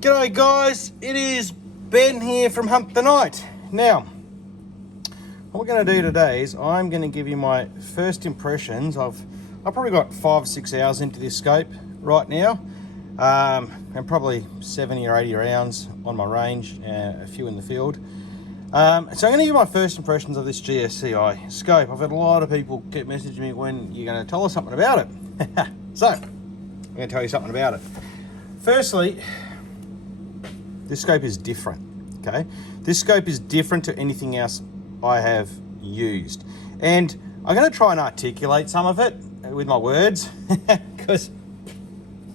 G'day guys, it is Ben here from Hunt the Night. Now, what we're going to do today is I'm going to give you my first impressions of, I've probably got 5 or 6 hours into this scope right now, and probably 70 or 80 rounds on my range, a few in the field. So I'm going to give you my first impressions of this GSCI scope. I've had a lot of people keep messaging me when you're going to tell us something about it. So, I'm going to tell you something about it. Firstly, this scope is different, okay? This scope is different to anything else I have used. And I'm going to try and articulate some of it with my words, because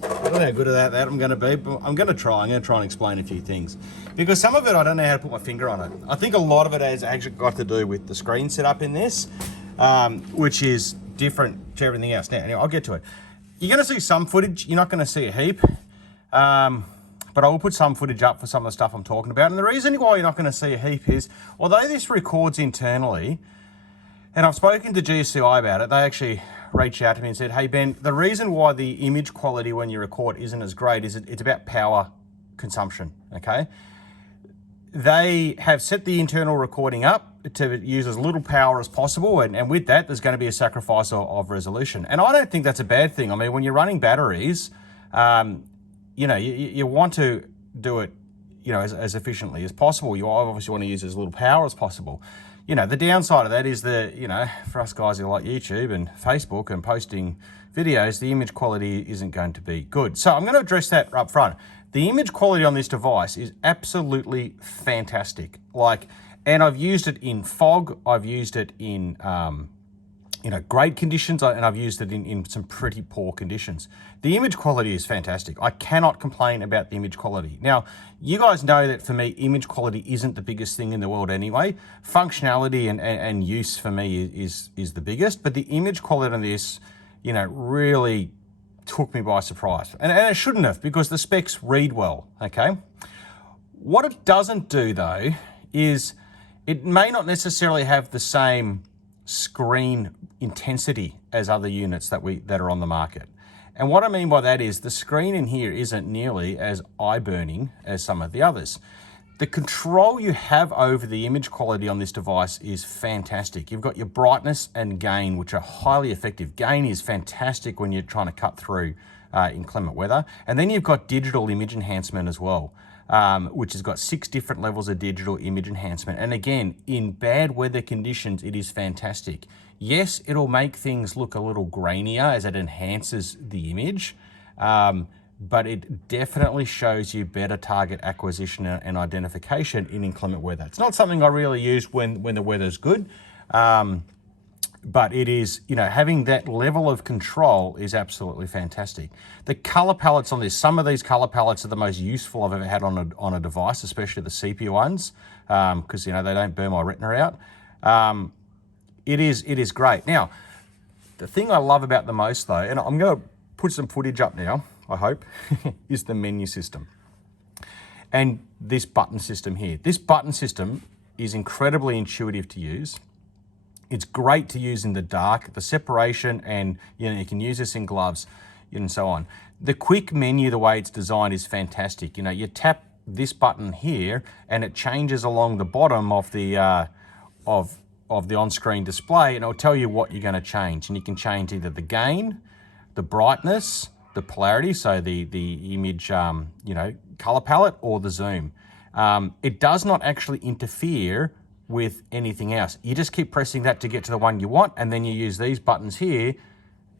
I don't know how good at that I'm going to be, but I'm going to try and explain a few things. Because some of it, I don't know how to put my finger on it. I think a lot of it has actually got to do with the screen setup in this, which is different to everything else. Now, anyway, I'll get to it. You're going to see some footage. You're not going to see a heap. But I will put some footage up for some of the stuff I'm talking about. And the reason why you're not going to see a heap is, although this records internally, and I've spoken to GSCI about it, they actually reached out to me and said, hey Ben, the reason why the image quality when you record isn't as great is it's about power consumption, okay? They have set the internal recording up to use as little power as possible, and with that, there's going to be a sacrifice of resolution. And I don't think that's a bad thing. I mean, when you're running batteries, you know, you want to do it, you know, as efficiently as possible. You obviously want to use as little power as possible. You know, the downside of that is that, you know, for us guys who like YouTube and Facebook and posting videos, the image quality isn't going to be good. So I'm going to address that up front. The image quality on this device is absolutely fantastic. Like, and I've used it in fog, I've used it in, you know, great conditions, and I've used it in some pretty poor conditions. The image quality is fantastic. I cannot complain about the image quality. Now, you guys know that for me, image quality isn't the biggest thing in the world anyway. Functionality and use for me is the biggest, but the image quality on this, you know, really took me by surprise. And it shouldn't have, because the specs read well, okay? What it doesn't do though, is it may not necessarily have the same screen intensity as other units that are on the market. And what I mean by that is the screen in here isn't nearly as eye-burning as some of the others. The control you have over the image quality on this device is fantastic. You've got your brightness and gain, which are highly effective. Gain is fantastic when you're trying to cut through inclement weather. And then you've got digital image enhancement as well, which has got 6 different levels of digital image enhancement. And again, in bad weather conditions, it is fantastic. Yes, it'll make things look a little grainier as it enhances the image, but it definitely shows you better target acquisition and identification in inclement weather. It's not something I really use when the weather's good, but it is, you know, having that level of control is absolutely fantastic. The color palettes on this, some of these color palettes are the most useful I've ever had on a device, especially the sepia ones, because, you know, they don't burn my retina out. It is great. Now, the thing I love about the most though, and I'm going to put some footage up now, I hope, is the menu system. And this button system here. This button system is incredibly intuitive to use. It's great to use in the dark, the separation, and you know, you can use this in gloves and so on. The quick menu, the way it's designed, is fantastic. You know, you tap this button here and it changes along the bottom of the on-screen display, and it'll tell you what you're going to change. And you can change either the gain, the brightness, the polarity, so the image, you know, color palette, or the zoom. It does not actually interfere with anything else. You just keep pressing that to get to the one you want, and then you use these buttons here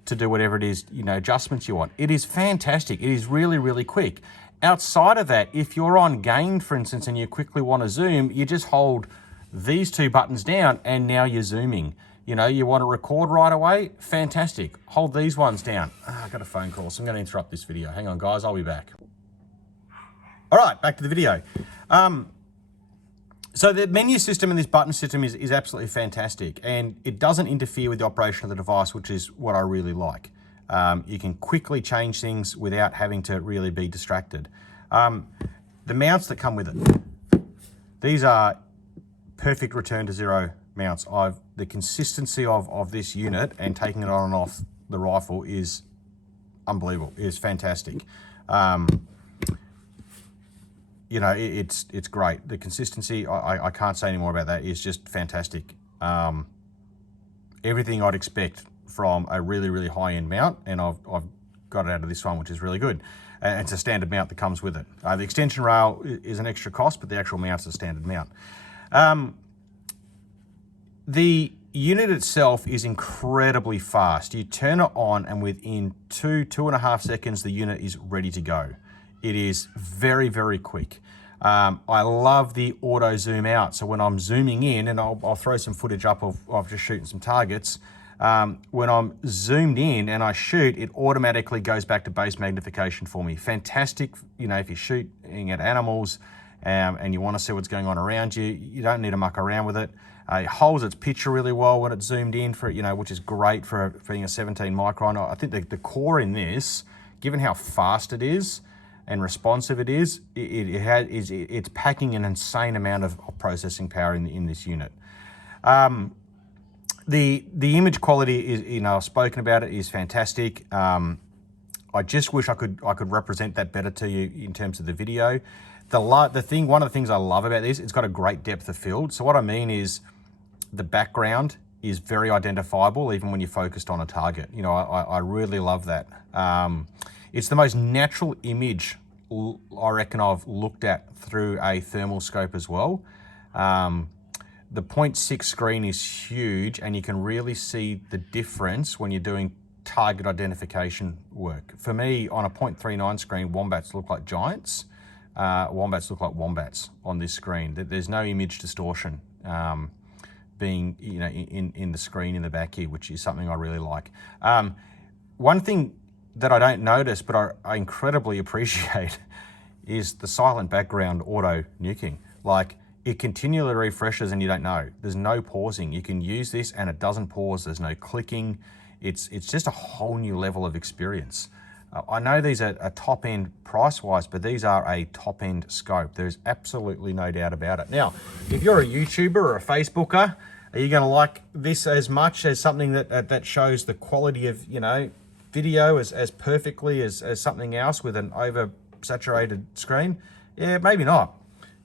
to do whatever it is, you know, adjustments you want. It is fantastic. It is really, really quick. Outside of that, if you're on gain, for instance, and you quickly want to zoom, you just hold these 2 buttons down and now you're zooming. You know, you want to record right away, fantastic. Hold these ones down. I got a phone call, so I'm going to interrupt this video. Hang on guys, I'll be back. All right, back to the video. So the menu system and this button system is absolutely fantastic, and it doesn't interfere with the operation of the device, which is what I really like. You can quickly change things without having to really be distracted. The mounts that come with it, these are perfect return to zero mounts. The consistency of this unit and taking it on and off the rifle is unbelievable. It is fantastic. you know, it's great. The consistency, I can't say any more about that, is just fantastic. Everything I'd expect from a really, really high-end mount, and I've got it out of this one, which is really good. And it's a standard mount that comes with it. The extension rail is an extra cost, but the actual mount's a standard mount. The unit itself is incredibly fast. You turn it on and within 2.5 seconds, the unit is ready to go. It is very, very quick. I love the auto zoom out. So when I'm zooming in, and I'll throw some footage up of just shooting some targets, when I'm zoomed in and I shoot, it automatically goes back to base magnification for me. Fantastic, you know, if you're shooting at animals and you want to see what's going on around you, you don't need to muck around with it. It holds its picture really well when it's zoomed in, for, you know, which is great for being a 17 micron. I think the core in this, given how fast it is and responsive it is, it's packing an insane amount of processing power in this unit. The image quality is, you know, I've spoken about it, is fantastic. I just wish I could represent that better to you in terms of the video. One of the things I love about this, it's got a great depth of field. So what I mean is, the background is very identifiable even when you're focused on a target. You know, I really love that. It's the most natural image I reckon I've looked at through a thermal scope as well. The 0.6 screen is huge, and you can really see the difference when you're doing target identification work. For me, on a 0.39 screen, wombats look like giants. Wombats look like wombats on this screen. There's no image distortion being, you know, in the screen in the back here, which is something I really like. One thing that I don't notice, but I incredibly appreciate, is the silent background auto nuking. Like, it continually refreshes and you don't know. There's no pausing. You can use this and it doesn't pause. There's no clicking. It's just a whole new level of experience. I know these are top end price-wise, but these are a top end scope. There's absolutely no doubt about it. Now, if you're a YouTuber or a Facebooker, are you gonna like this as much as something that shows the quality of, you know, video as perfectly as something else with an oversaturated screen? Yeah, maybe not.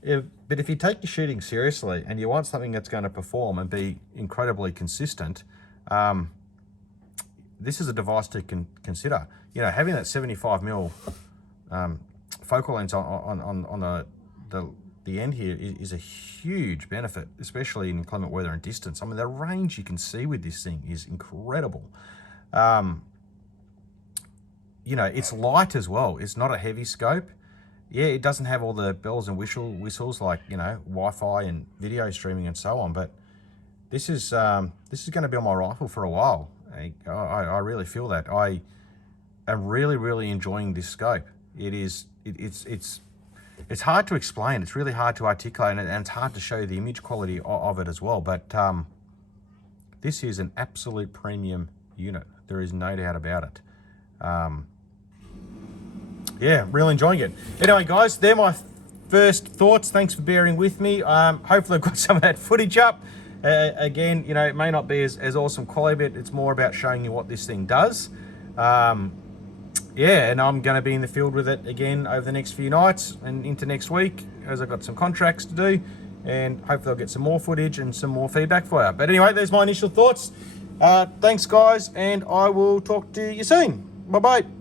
But if you take your shooting seriously and you want something that's going to perform and be incredibly consistent, this is a device to consider. You know, having that 75mm focal length on the end here is a huge benefit, especially in inclement weather and distance. I mean, the range you can see with this thing is incredible. You know, it's light as well. It's not a heavy scope. Yeah, it doesn't have all the bells and whistles like, you know, Wi-Fi and video streaming and so on, but this is going to be on my rifle for a while. I really feel that. I am really, really enjoying this scope. It's hard to explain. It's really hard to articulate, and it's hard to show you the image quality of it as well. But this is an absolute premium unit. There is no doubt about it. Yeah, really enjoying it. Anyway, guys, they're my first thoughts. Thanks for bearing with me. Hopefully I've got some of that footage up. Again, you know, it may not be as awesome quality, but it's more about showing you what this thing does. Yeah, and I'm going to be in the field with it again over the next few nights and into next week, as I've got some contracts to do, and hopefully I'll get some more footage and some more feedback for you. But anyway, there's my initial thoughts. Thanks, guys, and I will talk to you soon. Bye-bye.